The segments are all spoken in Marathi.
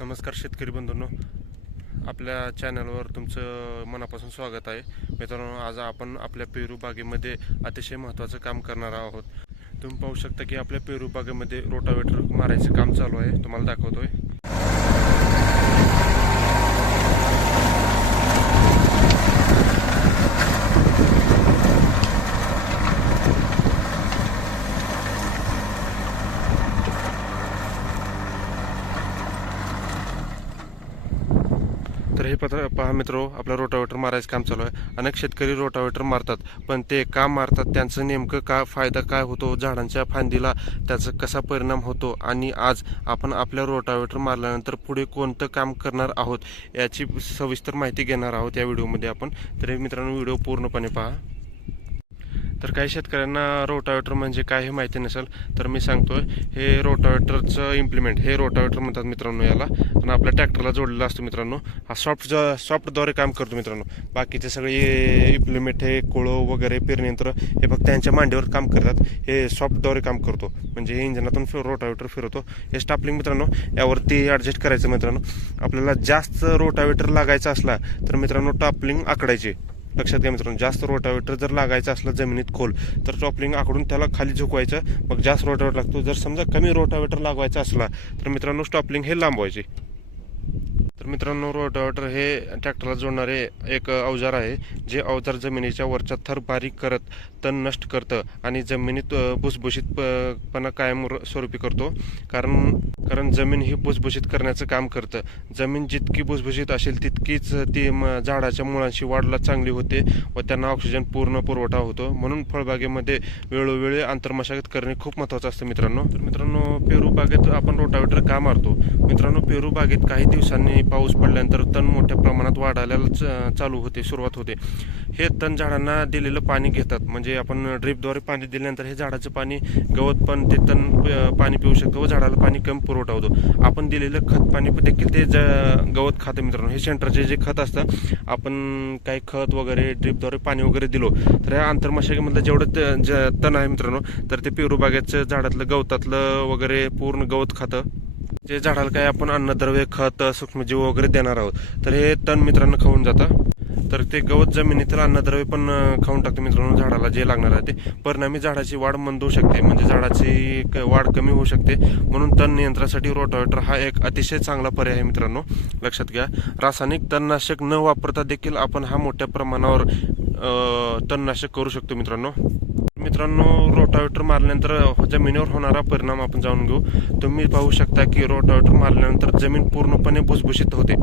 नमस्कार शेतकरी बंधूंनो, आपल्या चॅनलवर तुमचं मनापासून स्वागत आहे. मित्रांनो, आज आपण आपल्या पेरू बागेमध्ये अतिशय महत्त्वाचं काम करणार आहोत. तुम्ही पाहू शकता की आपल्या पेरू बागेमध्ये रोटावेटर मारायचं काम चालू आहे. तुम्हाला दाखवतोय. तर हे पहा मित्रो, आपलं रोटावेटर मारायचं काम चालू आहे. अनेक शेतकरी रोटावेटर मारतात, पण ते का मारतात, त्यांचं नेमकं का फायदा काय होतो, झाडांच्या फांदीला त्याचा कसा परिणाम होतो, आणि आज आपण आपल्या रोटावेटर मारल्यानंतर पुढे कोणतं काम करणार आहोत याची सविस्तर माहिती घेणार आहोत या व्हिडिओमध्ये आपण. तर मित्रांनो, व्हिडिओ पूर्णपणे पहा. तर काही शेतकऱ्यांना रोटावेटर म्हणजे काय हे माहिती नसेल, तर मी सांगतोय. हे रोटावेटरचं इम्प्लिमेंट, हे रोटावेटर म्हणतात मित्रांनो याला, आणि आपल्या ट्रॅक्टरला जोडलेला असतो मित्रांनो. हा सॉफ्टद्वारे काम करतो मित्रांनो. बाकीचे सगळे इम्प्लिमेंट, हे कोळो वगैरे पेरणीयंत्र, हे फक्त त्यांच्या मांडीवर काम करतात. हे सॉफ्टद्वारे काम करतो, म्हणजे हे इंजिनातून रोटावेटर फिरवतो. हे स्टापलिंग मित्रांनो, यावरती ॲडजस्ट करायचं मित्रांनो. आपल्याला जास्त रोटावेटर लागायचा असला तर मित्रांनो टॉपलिंग आकडायची. लक्षात घ्या मित्रांनो, जास्त रोटावेटर जर लागायचं असलं जमिनीत खोल, तर टॉपलिंग आकडून त्याला खाली झुकवायचं, मग जास्त रोटावेटर लागतो. जर समजा कमी रोटावेटर लागवायचा असला तर मित्रांनो स्टॉपलिंग हे लांबवायचे. तर मित्रांनो, रोटावेटर हे ट्रॅक्टरला जोडणारे एक अवजार आहे. जे अवजार जमिनीच्या वरचा थर बारीक करत, तण नष्ट करतं आणि जमिनीत भुसभुशीतपणा कायम स्वरूपी करतो. कारण जमीन ही भुसभुशीत करण्याचं काम करतं. जमीन जितकी भुसभुशीत असेल तितकीच ती झाडाच्या मुळांशी वाढला चांगली होते व त्यांना ऑक्सिजन पूर्ण पुरवठा होतो. म्हणून फळबागेमध्ये वेळोवेळी आंतरमशागत करणे खूप महत्त्वाचं असतं मित्रांनो. तर मित्रांनो, पेरू बागेत आपण रोटावेटर का मारतो? मित्रांनो, पेरू बागेत काही दिवसांनी पाऊस पडल्यानंतर तण मोठ्या प्रमाणात वाढायला सुरुवात होते. हे तण झाडांना दिलेलं पाणी घेतात, म्हणजे आपण ड्रिपद्वारे पाणी दिल्यानंतर हे झाडाचं पाणी, गवत पण ते तण पाणी पिऊ शकतो व झाडाला पाणी कमी पुरवठा होतो. आपण दिलेलं खत पाणी देखील ते गवत खातं मित्रांनो. हे सेंटरचे जे खत असतं, आपण काही खत वगैरे ड्रिपद्वारे पाणी वगैरे दिलो तर या आंतरमशागतीमधलं जेवढं तण आहे मित्रांनो, तर ते पेरू बागेचं झाडातलं गवतातलं वगैरे पूर्ण गवत खातं. जे झाडाला काय आपण अन्नद्रव्य, खत, सूक्ष्मजीव वगैरे देणार आहोत, तर हे तण मित्रांनो खाऊन जातं. तर ते गवत जमिनीतील अन्नद्रव्य पण खाऊन टाकते मित्रांनो झाडाला जे लागणार आहे ते. परिणामी झाडाची वाढ मंद होऊ शकते, म्हणजे झाडाची वाढ कमी होऊ शकते. म्हणून तण नियंत्रणासाठी रोटावेटर हा एक अतिशय चांगला पर्याय आहे मित्रांनो. लक्षात घ्या, रासायनिक तणनाशक न वापरता देखील आपण हा मोठ्या प्रमाणावर तणनाशक करू शकतो मित्रांनो. रोटावेटर मारल्यानंतर जमिनीवर होणारा परिणाम आपण जाणून घेऊ. तुम्ही पाहू शकता की रोटावेटर मारल्यानंतर जमीन पूर्णपणे भुसभुशीत होते.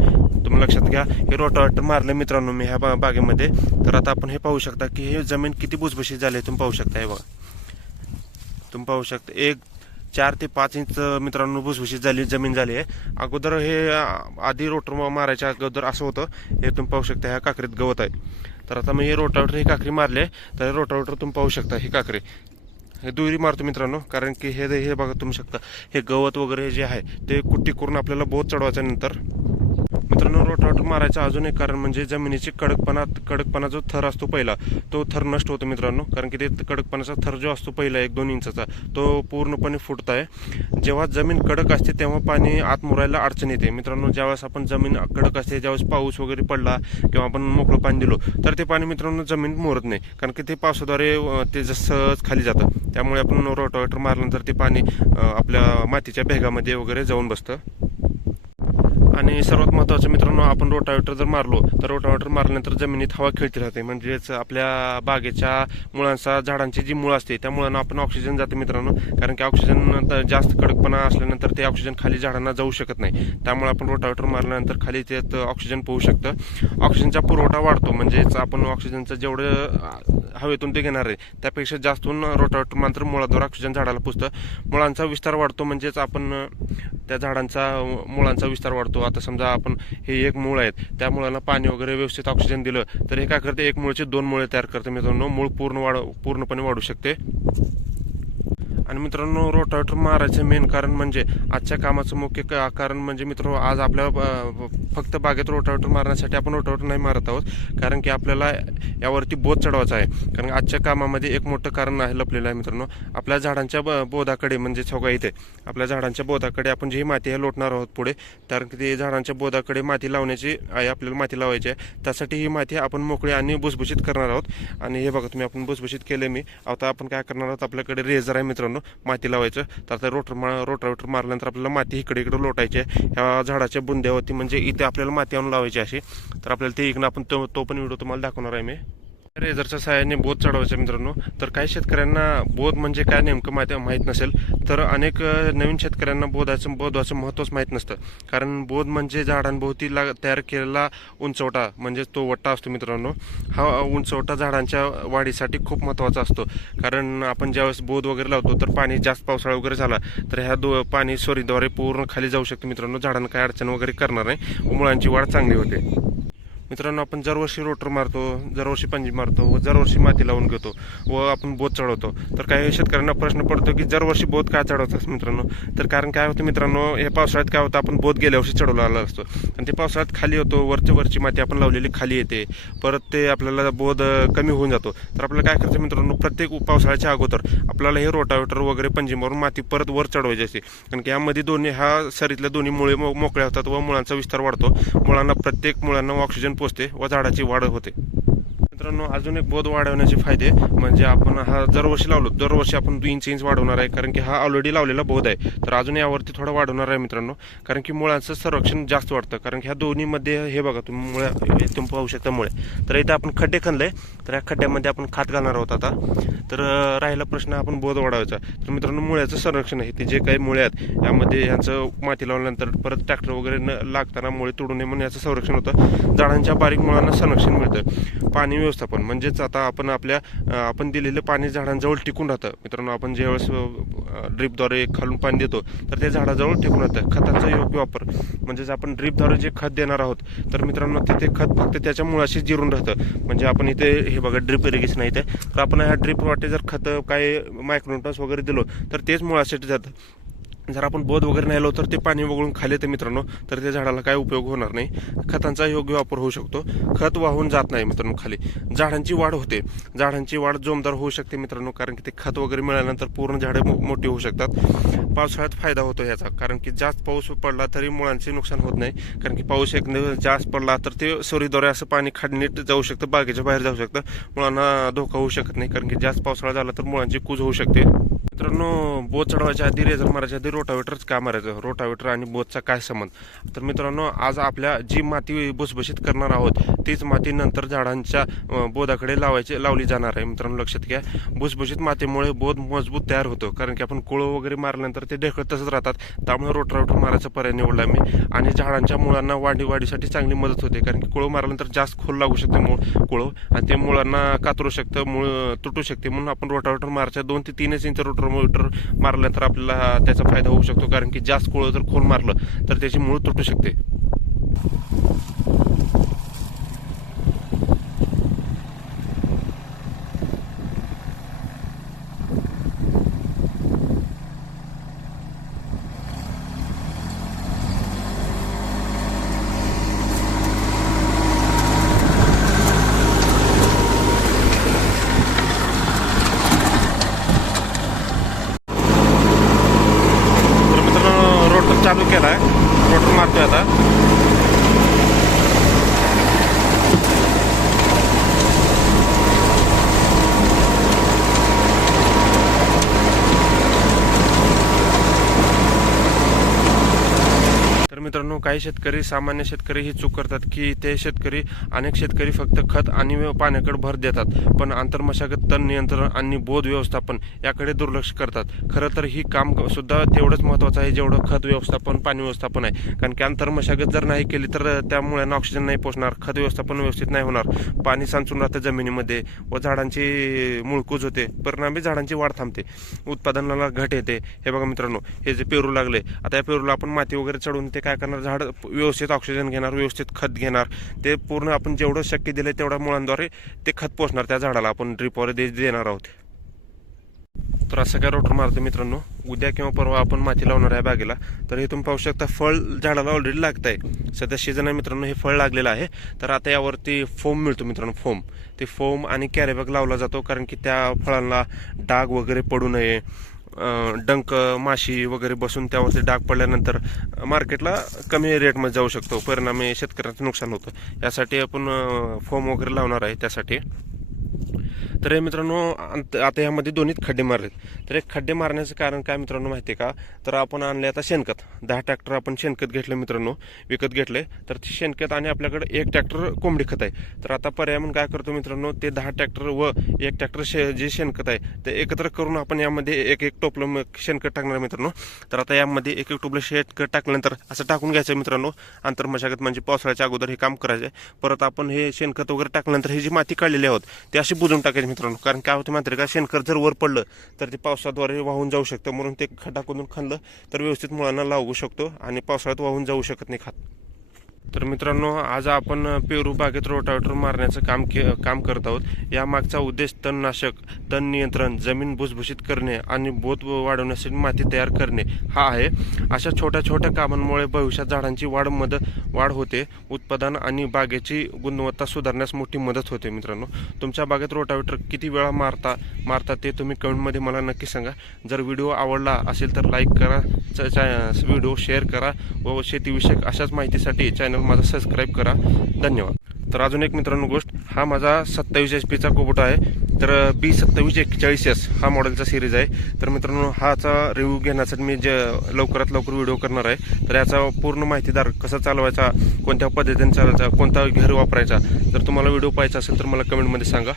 तुम्ही लक्षात घ्या, हे रोटावेटर मारले मित्रांनो मी ह्या बागेमध्ये. तर आता आपण हे पाहू शकता की हे जमीन किती भुसभुशीत झाली. तुम्ही पाहू शकता, हे बघा, तुम्ही पाहू शकता 4 ते 5 इंच मित्रांनो भुसभुशीत झाली जमीन झाली आहे. अगोदर हे आधी रोटर मारायच्या अगोदर असं होतं. हे तुम्ही पाहू शकता, ह्या काकरीत गवत आहे. तर आता मी हे रोटावेटर ही काकरी मारले, तर रोटावेटर तुम्ही पाहू शकता, ही काकरी हे दुरी मारतो मित्रांनो. कारण की हे बघा, तुम्ही शकता हे गवत वगैरे जे आहे ते कुट्टी करून आपल्याला बोध चढवायच्या नंतर मित्रांनो रोटावेटर मारायचं अजून एक कारण म्हणजे जमिनीची कडकपणा जो थर असतो पहिला, तो थर नष्ट होतो मित्रांनो. कारण की ते कडकपणाचा थर जो असतो पहिला 1-2 इंचाचा, तो पूर्णपणे फुटत आहे. जेव्हा जमीन कडक असते तेव्हा पाणी आत मुरायला अडचण येते मित्रांनो. ज्यावेळेस आपण जमीन कडक असते, ज्यावेळेस पाऊस वगैरे पडला किंवा आपण मोकळं पाणी दिलो तर ते पाणी मित्रांनो जमीन मोरत नाही, कारण की ते पावसाद्वारे ते सहज खाली जातं. त्यामुळे आपण रोटावेटर मारल्यानंतर ते पाणी आपल्या मातीच्या भेगामध्ये वगैरे जाऊन बसतं. आणि सर्वात महत्त्वाचं मित्रांनो, आपण रोटावेटर जर मारलो तर रोटावेटर मारल्यानंतर जमिनीत हवा खेळती राहते, म्हणजेच आपल्या बागेच्या मुळांचा, झाडांची जी मुळं असते त्या मुळांना आपण ऑक्सिजन जाते मित्रांनो. कारण की ऑक्सिजन जास्त कडकपणा असल्यानंतर ते ऑक्सिजन खाली झाडांना जाऊ शकत नाही. त्यामुळे आपण रोटावेटर मारल्यानंतर खाली त्यात ऑक्सिजन पोहू शकतं. ऑक्सिजनचा पुरवठा वाढतो, म्हणजेच आपण ऑक्सिजनचं जेवढं हवेतून ते घेणार आहे त्यापेक्षा जास्तून रोटावेटर मात्र मुळाद्वारे ऑक्सिजन झाडाला पुसतं. मुळांचा विस्तार वाढतो, म्हणजेच आपण त्या झाडांचा मुळांचा विस्तार वाढतो. आता समजा आपण हे एक मूळ आहेत, त्या मुळाला पाणी वगैरे व्यवस्थित ऑक्सिजन दिलं तर हे काय करते, एक मुळचे 2 मुळे तयार करते मित्रांनो. मूळ पूर्णपणे वाढू शकते. आणि मित्रांनो, रोटावेटर मारायचं मेन कारण म्हणजे आजच्या कामाचं मुख्य कारण म्हणजे मित्रांनो, आज आपल्या फक्त बागेत रोटावेटर मारण्यासाठी आपण रोटावेटर नाही मारत आहोत, कारण की आपल्याला यावरती बोध चढवायचा आहे. कारण आजच्या कामामध्ये एक मोठं कारण आहे लपलेलं आहे मित्रांनो. आपल्या झाडांच्या बोधाकडे म्हणजे सगळं इथे आपल्या झाडांच्या बोधाकडे आपण जी माती आहे लोटणार आहोत पुढे, कारण की ते झाडांच्या बोधाकडे माती लावण्याची आहे, आपल्याला माती लावायची आहे. त्यासाठी ही माती आपण मोकळी आणि भुसभुशीत करणार आहोत. आणि हे बघा तुम्ही, आपण भुसभुशीत केले मी. आता आपण काय करणार आहोत, आपल्याकडे रेझर आहे मित्रांनो माती लावायचं. तर आता रोटावेटर मारल्यानंतर आपल्याला माती इकडे लोटायची आहे ह्या झाडाच्या बुंद्यावरती, म्हणजे इथे आपल्याला माती आणून लावायची अशी. तर आपल्याला ते इकडं आपण तो पण व्हिडिओ तुम्हाला दाखवणार आहे मी. रेझरच्या सहाय्याने बोध चढवायचं मित्रांनो. तर काही शेतकऱ्यांना बोध म्हणजे काय नेमकं माहीत नसेल, तर अनेक नवीन शेतकऱ्यांना बोधाचं महत्त्वच माहीत नसतं. कारण बोध म्हणजे झाडांभोवती तयार केलेला उंचवटा, म्हणजे तो वट्टा असतो मित्रांनो. हा उंचवटा झाडांच्या वाढीसाठी खूप महत्त्वाचा असतो. कारण आपण ज्यावेळेस बोध वगैरे लावतो तर पाणी जास्त पावसाळा वगैरे झाला तर ह्या पाणी सोरीद्वारे पूर्ण खाली जाऊ शकतं मित्रांनो. झाडांना काय अडचण वगैरे करणार नाही, मुळांची वाढ चांगली होते. मित्रांनो, आपण दरवर्षी रोटर मारतो, दरवर्षी पंजी मारतो व दरवर्षी माती लावून घेतो व आपण बोध चढवतो. तर काही शेतकऱ्यांना प्रश्न पडतो की दरवर्षी बोध काय चढवतात मित्रांनो. तर कारण काय होतं मित्रांनो, हे पावसाळ्यात काय होतं, आपण बोध गेल्या वर्षी चढवला असतो आणि ते पावसाळ्यात खाली होतो, वरची माती आपण लावलेली खाली येते, परत ते आपल्याला बोध कमी होऊन जातो. तर आपल्याला काय करायचं मित्रांनो, प्रत्येक पावसाळ्याच्या अगोदर आपल्याला हे रोटावेटर वगैरे पंजी मारून माती परत वर चढवायची असते. कारण की यामध्ये ह्या सरीतल्या दोन्ही मुळे मोकळ्या होतात व मुळांचा विस्तार वाढतो. प्रत्येक मुळांना ऑक्सिजन पोचते व झाडाची वाढ होते. मित्रांनो, अजून एक बोध वाढवण्याचे फायदे म्हणजे आपण हा दरवर्षी लावलो, दरवर्षी आपण 2 इंच वाढवणार आहे. कारण की हा ऑलरेडी लावलेला बोध आहे, तर अजून यावरती थोडा वाढवणार आहे मित्रांनो. कारण की मुळांचं संरक्षण जास्त वाढतं. कारण की ह्या दोन्हीमध्ये हे बघा तुम्ही तुम्ही पाहू शकता मुळे. तर इथं आपण खड्डे खणले, तर या खड्ड्यामध्ये आपण खत घालणार आहोत आता. तर राहिला प्रश्न आपण बोध वाढवायचा. तर मित्रांनो, मुळ्याचं संरक्षण आहे, ते जे काही मुळे आहेत यामध्ये ह्यांचं माती लावल्यानंतर परत ट्रॅक्टर वगैरे लागताना मुळे तोडू नये म्हणून याचं संरक्षण होतं. झाडांच्या बारीक मुळांना संरक्षण मिळतं. पाणी व्यवस्थापन म्हणजेच आता आपण दिलेलं पाणी झाडांजवळ टिकून राहतं मित्रांनो. आपण ज्यावेळेस ड्रीपद्वारे खालून पाणी देतो तर ते झाडाजवळ टिकून राहतं. खताचा योग्य वापर म्हणजेच आपण ड्रीपद्वारे जे खत देणार आहोत तर मित्रांनो, तिथे खत फक्त त्याच्या मुळाशी जिरून राहतं. म्हणजे आपण इथे हे बघा ड्रीप इरिगेशन आहे इथे, तर आपण ह्या ड्रीप वाटे जर खत काही मायक्रोन्यूट्रन्स वगैरे दिलो तर तेच मुळासाठी जातं. जर आपण बोध वगैरे नाही लावलो तर ते पाणी वगळून खाली येतं मित्रांनो, तर त्या झाडाला काय उपयोग होणार नाही. खतांचा योग्य वापर होऊ शकतो, खत वाहून जात नाही मित्रांनो खाली. झाडांची वाढ होते, झाडांची वाढ जोमदार होऊ शकते मित्रांनो. कारण की ते खत वगैरे मिळाल्यानंतर पूर्ण झाडे मोठी होऊ शकतात. पावसाळ्यात फायदा होतो याचा, कारण की जास्त पाऊस पडला तरी मुळांचे नुकसान होत नाही. कारण की पाऊस एक जास्त पडला तर ते सरीद्वारे असं पाणी खाडणीत जाऊ शकतं, बागेच्या बाहेर जाऊ शकतं, मुळांना धोका होऊ शकत नाही. कारण की जास्त पावसाळा झाला तर मुळांची कूज होऊ शकते. मित्रांनो, बोध चढवायच्या आधी, रेझर मारायच्या आधी रोटावेटरच का मारायचं, रोटावेटर आणि बोधचा काय संबंध. तर मित्रांनो, आज आपल्या जी माती भुसभुशीत करणार आहोत तीच माती नंतर झाडांच्या बोधाकडे लावली जाणार आहे मित्रांनो. लक्षात घ्या, भुसभुशीत मातीमुळे बोध मजबूत तयार होतो. कारण की आपण कोळं वगैरे मारल्यानंतर ते ढेकळत तसंच राहतात. त्यामुळे रोटावेटर मारायचा पर्याय निवडला मी. आणि झाडांच्या मुळांना वाढीसाठी चांगली मदत होते. कारण की कोळं मारल्यानंतर जास्त खोल लागू शकते कोळं आणि ते मुळांना कातरू शकतं, मूळ तुटू शकते. म्हणून आपण रोटावेटर मारायच्या 2 ते 3 इंच रोटावेटर मारल्यानंतर आपल्याला त्याचा फायदा होऊ शकतो. कारण की जास्त कोळं जर खोल मारलं तर त्याची मूळ तुटू शकते. चालू केला आहे, रोटर मारतोय आता. मित्रांनो, काही शेतकरी, सामान्य शेतकरी ही चूक करतात की अनेक शेतकरी फक्त खत आणि पाण्याकडे भर देतात, पण आंतरमशागत, तण नियंत्रण आणि बोध व्यवस्थापन याकडे दुर्लक्ष करतात. खरं तर ही काम सुद्धा तेवढंच महत्त्वाचं आहे जेवढं खत व्यवस्थापन, पाणी व्यवस्थापन आहे. कारण की आंतरमशागत जर नाही केली तर त्यामुळे ऑक्सिजन नाही पोचणार, खत व्यवस्थापन व्यवस्थित नाही होणार, पाणी सांचून राहतं जमिनीमध्ये व झाडांची मुळकूज होते, परिणामी झाडांची वाढ थांबते, उत्पादनाला घट येते. हे बघा मित्रांनो, हे जे पेरू लागले, आता या पेरूला आपण माती वगैरे चढवून ते काय करणार, झाड व्यवस्थित ऑक्सिजन घेणार, व्यवस्थित खत घेणार. ते पूर्ण आपण जेवढं शक्य दिलं तेवढ्या मुळांद्वारे ते खत पोचणार त्या झाडाला, आपण ड्रीपवर देणार आहोत. तर असं काय रोटर मारतो मित्रांनो, उद्या किंवा परवा आपण माती लावणार आहे बागेला. तर हे तुम्ही पाहू शकता फळ झाडाला ऑलरेडी लागत आहे. सध्या सीझन आहे मित्रांनो, हे फळ लागलेलं आहे. तर आता यावरती फोम मिळतो मित्रांनो, फोम. ते फोम आणि कॅरीबॅग लावला जातो, कारण की त्या फळांना डाग वगैरे पडू नये. डंक, माशी वगैरे बसून त्यावरती डाग पडल्यानंतर मार्केटला कमी रेटमध्ये जाऊ शकतो, परिणामी शेतकऱ्यांचं नुकसान होतं. यासाठी आपण फोम वगैरे लावणार आहे त्यासाठी. तर हे मित्रांनो आता यामध्ये दोन्हीत खड्डे मारलेत. तर एक खड्डे मारण्याचं कारण काय मित्रांनो माहिती आहे का, तर आपण आणले आता शेणखत. 10 ट्रॅक्टर आपण शेणखत घेतलं मित्रांनो, विकत घेतले. तर ते शेणखत आणि आपल्याकडे 1 ट्रॅक्टर कोंबडी खत आहे. तर आता पर्याय म्हणून काय करतो मित्रांनो, ते 10 ट्रॅक्टर व 1 ट्रॅक्टर जे शेणखत आहे ते एकत्र करून आपण यामध्ये एक टोपलं शेणखत टाकणार मित्रांनो. तर आता यामध्ये एक टोपलं शेणखत टाकल्यानंतर असं टाकून घ्यायचं मित्रांनो. आंतरमशागत म्हणजे पावसाळ्याच्या अगोदर हे काम करायचं आहे. परत आपण हे शेणखत वगैरे टाकल्यानंतर ही जी माती काढलेली आहोत ते अशी बुजून टाकायची मित्रांनो. कारण काय होतं मात्र का, शेणखत जर वर पडलं तर ते पावसाद्वारे वाहून जाऊ शकतं. म्हणून ते खड्डा खोदून खाल्लं तर व्यवस्थित मुळांना लागू शकतो आणि पावसाळ्यात वाहून जाऊ शकत नाही खत. तर मित्रांनो आज आपण पेरू बागेत रोटावेटर मारण्याचं काम करत आहोत. यामागचा उद्देश तणनाशक, तण नियंत्रण, जमीन भुसभुशीत करणे आणि बोध वाढवण्यासाठी माती तयार करणे हा आहे. अशा छोट्या छोट्या कामांमुळे भविष्यात झाडांची वाढ होते, उत्पादन आणि बागेची गुणवत्ता सुधारण्यास मोठी मदत होते. मित्रांनो तुमच्या बागेत रोटावेटर किती वेळा मारता ते तुम्ही कमेंटमध्ये मला नक्की सांगा. जर व्हिडिओ आवडला असेल तर लाईक करा, व्हिडिओ शेअर करा व शेतीविषयक अशाच माहितीसाठी चॅनल माझा सबस्क्राईब करा. धन्यवाद. तर अजून एक मित्रांनो गोष्ट, हा माझा 27 HP कोबोटा आहे. तर B2741S हा मॉडेलचा सिरीज आहे. तर मित्रांनो हाचा रिव्ह्यू घेण्यासाठी मी लवकरात लवकर व्हिडिओ करणार आहे. तर याचा पूर्ण माहितीदार कसा चालवायचा, कोणत्या पद्धतीने चालवायचा, कोणता घेर वापरायचा, जर तुम्हाला व्हिडिओ पाहायचा असेल तर मला कमेंटमध्ये सांगा.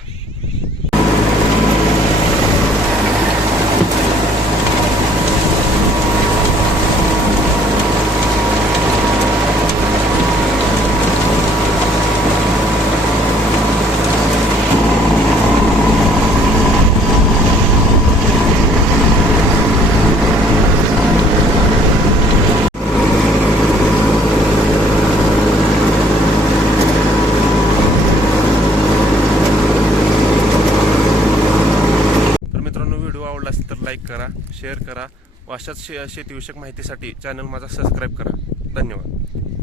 तर लाईक करा, शेअर करा व अशाच शेतीविषयक माहितीसाठी चॅनल माझा सबस्क्राईब करा. धन्यवाद.